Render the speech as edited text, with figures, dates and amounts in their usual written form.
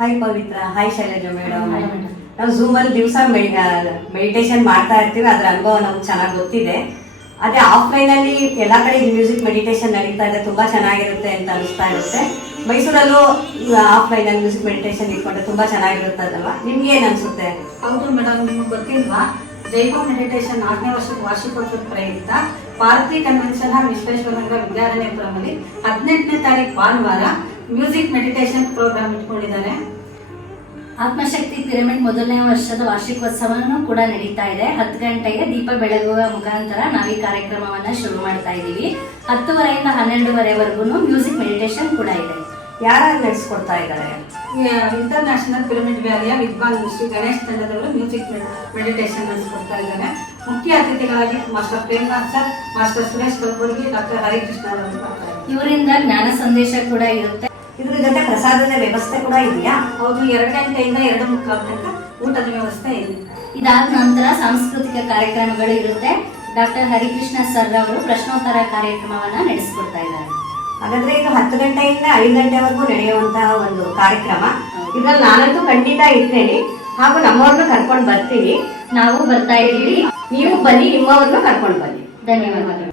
Hi ಪವಿತ್ರ, hi Shailaja madam. ನಾವು zoom ಅಲ್ಲಿ ದಿವಸ ಮೆಡಿಟೇಷನ್ ಮಾಡ್ತಾ ಇರ್ತೀವಿ. ಅದ್ರ ಅನುಭವ ನಮ್ಗೆ ಚೆನ್ನಾಗಿ ಗೊತ್ತಿದೆ. ಅದೇ ಆಫ್ಲೈನ್ ಅಲ್ಲಿ ಎಲ್ಲಾ ಕಡೆ ಮ್ಯೂಸಿಕ್ ಮೆಡಿಟೇಷನ್ ನಡೀತಾ ಇದೆ, ತುಂಬಾ ಚೆನ್ನಾಗಿರುತ್ತೆ ಅಂತ ಅನಿಸ್ತಾ ಇರುತ್ತೆ. ಮೈಸೂರಲ್ಲೂ ಆಫ್ಲೈನ್ ಅಲ್ಲಿ ಮ್ಯೂಸಿಕ್ ಮೆಡಿಟೇಷನ್ ಇಟ್ಕೊಂಡ್ರೆ ತುಂಬಾ ಚೆನ್ನಾಗಿರುತ್ತದಲ್ವಾ? ನಿಮ್ಗೆ ಏನ್ ಅನ್ಸುತ್ತೆ? ಹೌದು ಮೇಡಮ್, ನಿಮ್ಗೆ ಗೊತ್ತಿಲ್ವಾ? ಜೈಪುರ್ ಮೆಡಿಟೇಷನ್ 4ನೇ ವರ್ಷದ ವಾರ್ಷಿಕೋತ್ಸವ ಪ್ರಯುಕ್ತ ಭಾರತೀಯ ಕನ್ವೆನ್ಷನ್ ಹಾಲ್ ವಿಶ್ವೇಶ್ವರನಗರ ವಿದ್ಯಾರಣ್ಯಪುರದಲ್ಲಿ 18ನೇ ತಾರೀಕು ಭಾನುವಾರ ಮ್ಯೂಸಿಕ್ ಮೆಡಿಟೇಷನ್ ಪ್ರೋಗ್ರಾಮ್ ಇಟ್ಕೊಂಡಿದ್ದಾರೆ. ಆತ್ಮಶಕ್ತಿ ಪಿರಮಿಡ್ 1ನೇ ವರ್ಷದ ವಾರ್ಷಿಕೋತ್ಸವನೂ ಕೂಡ ನಡೀತಾ ಇದೆ. 10 ಗಂಟೆಗೆ ದೀಪ ಬೆಳಗುವ ಮುಖಾಂತರ ನಾವು ಈ ಕಾರ್ಯಕ್ರಮವನ್ನ ಶುರು ಮಾಡ್ತಾ ಇದ್ದೀವಿ. 10:30ಯಿಂದ 12:30ವರೆಗೂ ಮ್ಯೂಸಿಕ್ ಮೆಡಿಟೇಷನ್ ಕೂಡ ಇದೆ. ಯಾರು ನಡೆಸ್ಕೊಡ್ತಾ ಇದ್ದಾರೆ? ಇಂಟರ್ನ್ಯಾಷನಲ್ ಪಿರಮಿಡ್ ವ್ಯಾಲಿಯ ವಿದ್ವಾನ್ ಶ್ರೀ ಗಣೇಶ್ ತಂಡದವರು ಮ್ಯೂಸಿಕ್ ಮೆಡಿಟೇಷನ್ ನಡೆಸಿಕೊಡ್ತಾ ಇದ್ದಾರೆ. ಮುಖ್ಯ ಅತಿಥಿಗಳಾಗಿ master Premnath sir, master Suresh Kalburgi, doctor Harikrishna ಅವರು ಬರ್ತಾರೆ. ಇವರಿಂದ ಜ್ಞಾನ ಸಂದೇಶ ಕೂಡ ಇರುತ್ತೆ. ಇದ್ರ ಜೊತೆ ಪ್ರಸಾದದ ವ್ಯವಸ್ಥೆ ಕೂಡ ಇದೆಯಾ? ಹೌದು, 2 ಗಂಟೆಯಿಂದ 2:30 ತನಕ ಊಟದ ವ್ಯವಸ್ಥೆ ಇದೆ. ಇದಾದ ನಂತರ ಸಾಂಸ್ಕೃತಿಕ ಕಾರ್ಯಕ್ರಮಗಳು ಇರುತ್ತೆ. ಡಾಕ್ಟರ್ ಹರಿಕೃಷ್ಣ ಸರ್ ಅವರು ಪ್ರಶ್ನೋತ್ತರ ಕಾರ್ಯಕ್ರಮವನ್ನ ನಡೆಸಿಕೊಡ್ತಾ ಇದ್ದಾರೆ. ಹಾಗಾದ್ರೆ ಇದು 10 ಗಂಟೆಯಿಂದ 5 ಗಂಟೆವರೆಗೂ ನಡೆಯುವಂತಹ ಒಂದು ಕಾರ್ಯಕ್ರಮ. ಇದ್ರಲ್ಲಿ ನಾನಂತೂ ಖಂಡಿತ ಇರ್ತೇನೆ, ಹಾಗೂ ನಮ್ಮವ್ರನ್ನ ಕರ್ಕೊಂಡು ಬರ್ತೀನಿ. ನಾವು ಬರ್ತಾ ಇದ್ದೀವಿ, ನೀವು ಬನ್ನಿ, ನಿಮ್ಮವ್ರನ್ನ ಕರ್ಕೊಂಡು ಬನ್ನಿ. ಧನ್ಯವಾದಗಳು.